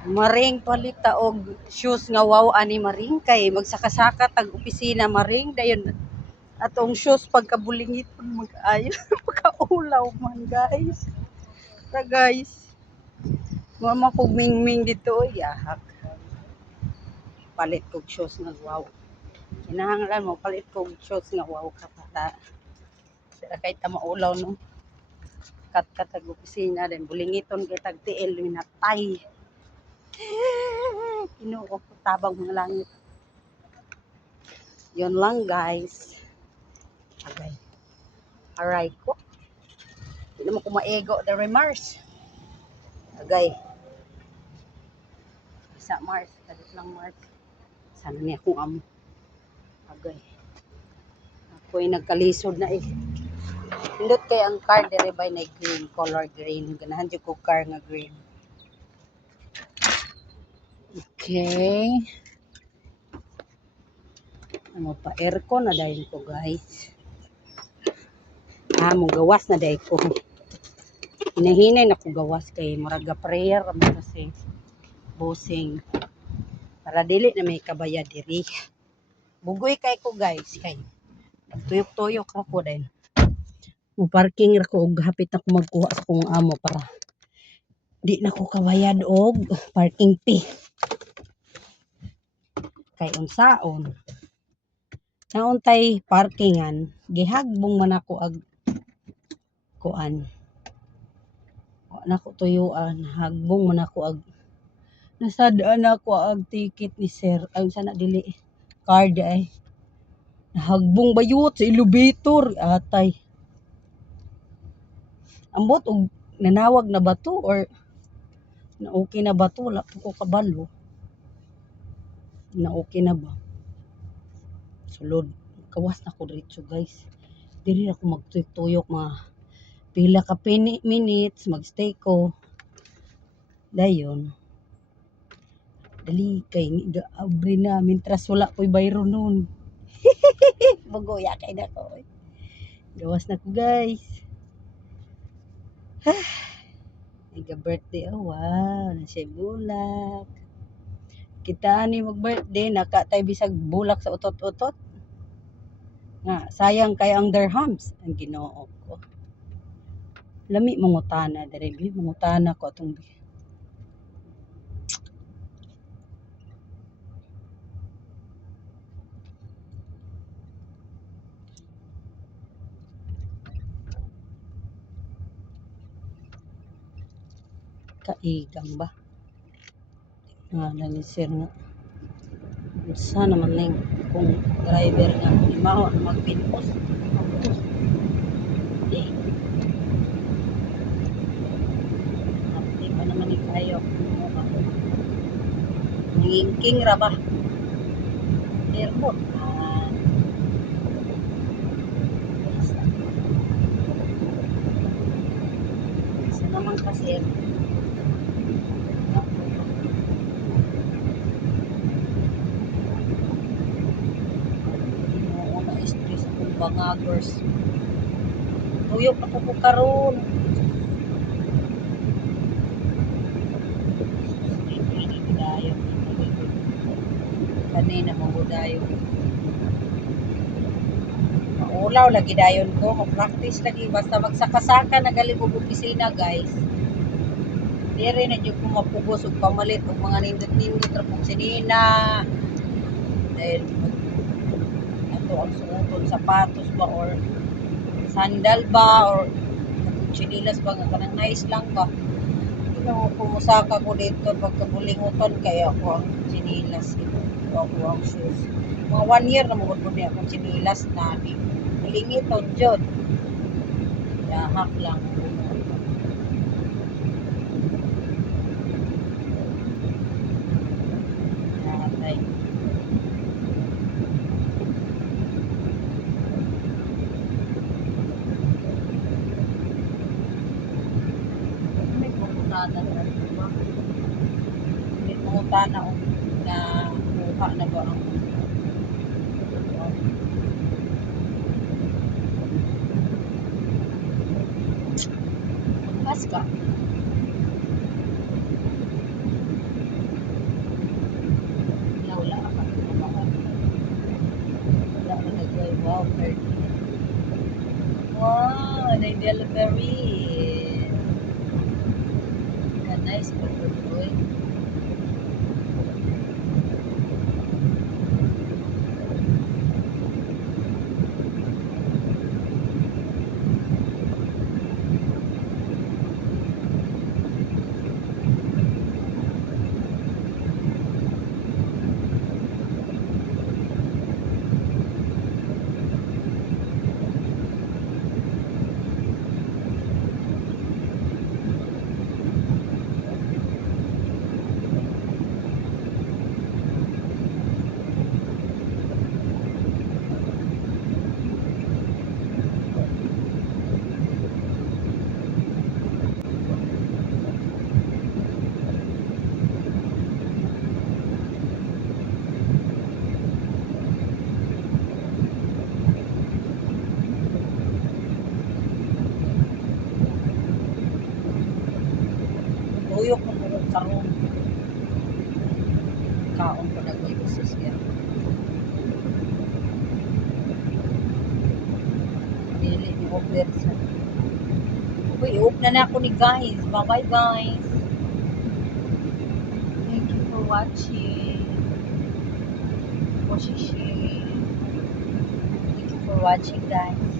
Maring palita og shoes nga wow ani maring kay magsakasaka tag opisina maring dayon atong shoes pagkabulingit mag-ayo pagkaulaw man guys. Ta guys, mama kog mingming dito yahak. Palit kog shoes nga wow. Kinahanglan mo palit kog shoes nga wow kapata. Sira kay ta maulaw no. Kat tag opisina den bulingiton kay tag tiil minatay. Kinuo ko tabang mga langit. Yun lang guys. Agay. Aray ko. Hindi naman ko maego the Mars. Agay. Isa Mars. Kadit lang Mars. Sana niya kung amo. Agay. Ako'y nagkalisod na eh. Pindot kay ang car dere by na green. Color green. Ganahan dyan ko car nga green. Okay. Ano pa aircon na dahil ko guys. Mong gawas na dahil ko. Hinahinay na ko gawas kay maraga prayer mo kasi busing para dili na may kabayad diri. Bugoy kay ko guys kay tuyok-tuyok ako din. Mo parking ra ko og hapit na ko magkuha sa kong amo para di na ko kabayad og parking fee. Kay unsaon nauntay parkingan gihagbong man ako ag kuan. Wa na ko tuyuan, hagbong man ako ag nasadaan ako ag ticket ni sir. Ay sana dili card ay. Nahagbong bayot sa elevator atay. Ambot og nanawag na ba to or na okay na ba to? Wala po ko kabalo. Na okay na ba? Sulod. Kawas na ko diretso guys. Dili ako magtuyok-tuyok mga pila ka minutes magstay ko. Dayon. Dali kay abre na mintras wala ko'y bayro nun. Bugoya kay na ko. Gawas na ko guys. Nagka-birthday. Oh wow, na siya bulak. Kita ni mag-birthday, nakatay bisag bulak sa utot-utot. Nga, sayang kay ang dirhams. Ang ginoo ko. Lami mangutana, dere mangutana ko atong kaigang ba? Nani sir nga. Sana man ning kung driver nga limaho na magpinpos. Di pa naman ni kayo. Ngingking ra ba? Airport. Isa naman kasi stress akong bangagers. Tuyok ako po karon. Kanina mabudayon. Maulaw lagi dayon ko. Mag-practice lagi. Basta magsakasaka na galing ko opisina guys. Dire na dyan ko mapugos o pamalit o mga nindot-nindot na pong sinina. Dahil ato ang suoton sapatos ba or sandal ba or chinilas ba nga kanang nice lang ba. Pumusaka ko dito pagkabulinguton kaya ako ang chinilas ako ang shoes. Mga 1 year na mugod ko niya akong chinilas na ni bulingiton dyan. Yahak lang. Natay. May pangutana na ba? May pangutana na kuha na ba ang ka. Delivery. Nice boy. Tuyok mo kung karon. Kaon ko na ko ibusos yan. Dili ni order sa. Uy, i-off na ako ni guys. Bye-bye guys. Thank you for watching. Thank you for watching guys.